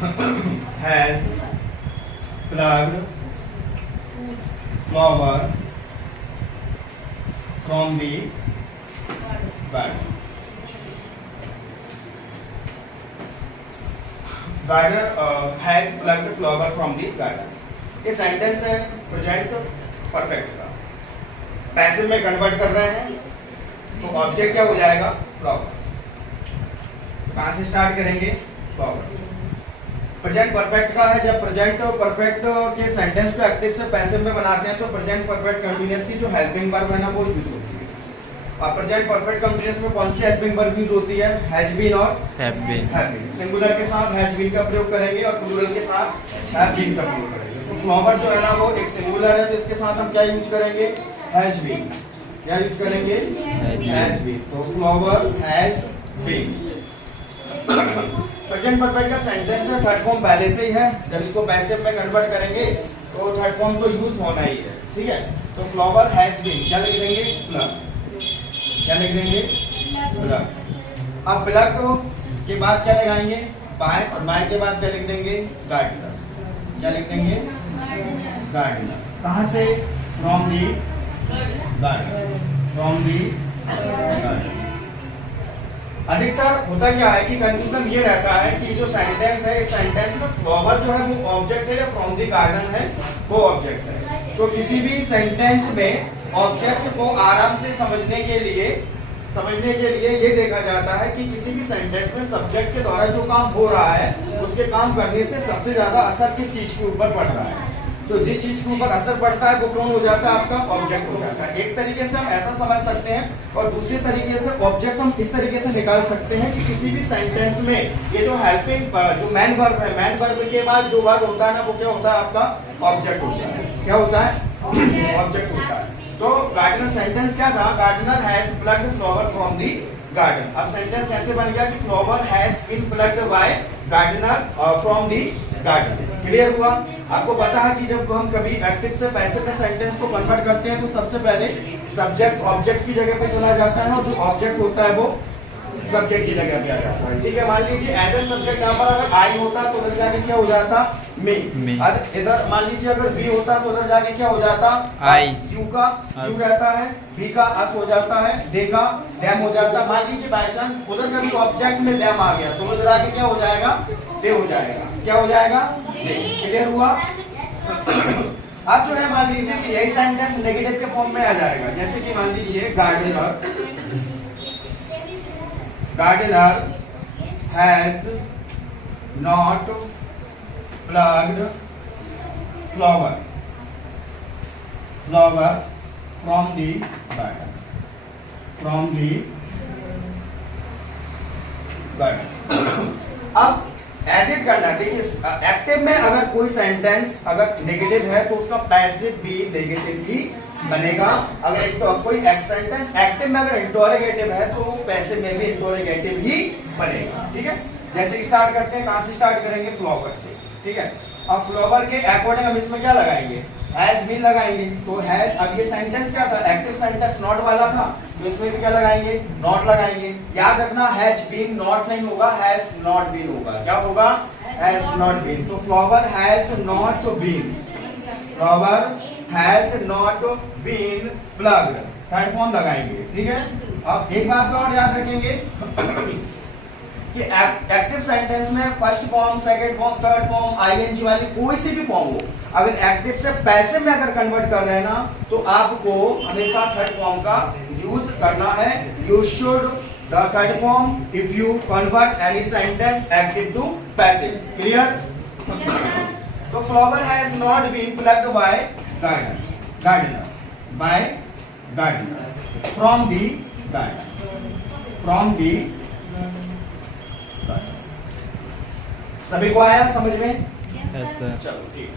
has plucked flower from the garden. Gardener has plucked flower from the garden. ये sentence है present perfect का, passive में convert कर रहे हैं तो ऑब्जेक्ट क्या हो जाएगा, फ्लावर। कहाँ से स्टार्ट करेंगे, फ्लावर। प्रेजेंट परफेक्ट का है, जब प्रेजेंट परफेक्ट के सेंटेंस को एक्टिव से पैसिव में बनाते हैं तो प्रेजेंट परफेक्ट कंटीन्यूअस की जो हेल्पिंग वर्ब है ना वो यूज होती है। अब प्रेजेंट परफेक्ट कंटीन्यूअस में कौन सी हेल्पिंग वर्ब यूज होती है, हैज बीन और हैव बीन। सिंगुलर के साथ हैज बीन का प्रयोग करेंगे और प्लूरल के साथ हैव बीन का प्रयोग करेंगे। तो फ्लावर जो है ना वो एक सिंगुलर है तो इसके साथ हम क्या यूज करेंगे, हैज बीन। क्या यूज करेंगे, हैज बीन। तो flower has been. Present perfect का सेंटेंस है, थर्ड फॉर्म पहले से ही है, जब इसको पैसिव में कन्वर्ट करेंगे तो थर्ड फॉर्म तो यूज होना ही है, ठीक है। तो फ्लावर हैज बीन क्या लिख देंगे, प्लग। क्या लिख देंगे, प्लग। अब प्लग के बाद क्या लगाएंगे, बाय, और बाय के बाद क्या लिख देंगे, गार्डनर। क्या लिख देंगे, गार्डनर। कहां से, from the garden, from the garden. अधिकतर होता क्या है कि कंफ्यूजन ये रहता है कि जो सेंटेंस है, इस सेंटेंस में फ्लावर जो है वो ऑब्जेक्ट है या फ्रॉम दी गार्डन है वो ऑब्जेक्ट है। तो किसी भी सेंटेंस में ऑब्जेक्ट को आराम से समझने के लिए ये देखा जाता है कि किसी भी सेंटेंस में सब्जेक्ट के द्वारा जो काम हो रहा है उसके काम करने से सबसे ज्यादा असर किस चीज के ऊपर पड़ रहा है। तो जिस चीज के ऊपर असर पड़ता है वो कौन हो जाता है, आपका ऑब्जेक्ट हो जाता है। एक तरीके से हम ऐसा समझ सकते हैं और दूसरे तरीके से ऑब्जेक्ट हम इस तरीके से निकाल सकते हैं कि किसी भी सेंटेंस में ये जो हेल्पिंग जो मैन वर्ब है, मैन वर्ब के बाद जो वर्ब होता है ना वो क्या होता है, आपका ऑब्जेक्ट होता है। क्या होता है, ऑब्जेक्ट होता है। तो गार्डनर सेंटेंस क्या था, gardener has plucked flower from the garden. अब सेंटेंस कैसे बन गया कि flower has been plucked by gardener from the garden. Clear हुआ। आपको पता है कि जब हम कभी एक्टिव से पैसिव में सेंटेंस को कन्वर्ट करते हैं तो सबसे पहले सब्जेक्ट ऑब्जेक्ट की जगह पे चला जाता है और जो ऑब्जेक्ट होता है वो सब्जेक्ट की जगह पे आ जाता है, ठीक है। मान लीजिए एज ए सब्जेक्ट यहाँ पर अगर आई होता तो उधर जाके क्या हो जाता, मी। इधर मान लीजिए अगर बी होता तो उधर जाके क्या हो जाता, आई। यू का यू रहता है, बी का अस हो जाता है, दे का देम हो जाता। मान लीजिए बाय चांस उधर कभी ऑब्जेक्ट में देम आ गया तो उधर आके क्या हो जाएगा, दे हो जाएगा। क्या हो जाएगा, दे। क्लियर हुआ। अब जो है मान लीजिए कि यही सेंटेंस नेगेटिव के फॉर्म में आ जाएगा, जैसे कि मान लीजिए gardener has not plucked flower from the garden, from the garden. अब एसिड करना, देखिए एक्टिव में अगर कोई सेंटेंस अगर नेगेटिव है तो उसका पैसिव भी नेगेटिव ही बनेगा। अगर एक तो कोई सेंटेंस एक्टिव में अगर इंटरोगेटिव है तो पैसिव में भी इंटरोगेटिव ही बनेगा, ठीक है। जैसे स्टार्ट करते हैं, कहां से स्टार्ट करेंगे, फ्लावर से, ठीक है। अब फ्लावर के अकॉर्डिंग हम इसमें क्या लगाएंगे, हैज बीन लगाएंगे। तो हैज, अब ये सेंटेंस क्या था, एक्टिव सेंटेंस नॉट वाला था तो इसमें भी क्या लगाएंगे, नॉट लगाएंगे। याद रखना हैज बीन नॉट नहीं होगा, हैज नॉट बीन होगा। क्या होगा, हैज नॉट बीन। तो flower has not been, flower has not been plucked, third form लगाएंगे, ठीक है। अब एक बात और याद रखेंगे कि एक्टिव सेंटेंस में first form, second form, third form, ING वाली कोई सी भी फॉर्म हो, अगर एक्टिव से पैसिव में अगर कन्वर्ट कर रहे हैं ना तो आपको हमेशा थर्ड फॉर्म का यूज करना है। You should the third form if you convert any sentence active to passive. Clear. तो flower has not been plucked by gardener, by gardener, from the garden, from the. सभी को आया समझ में? Yes, sir. चलो ठीक।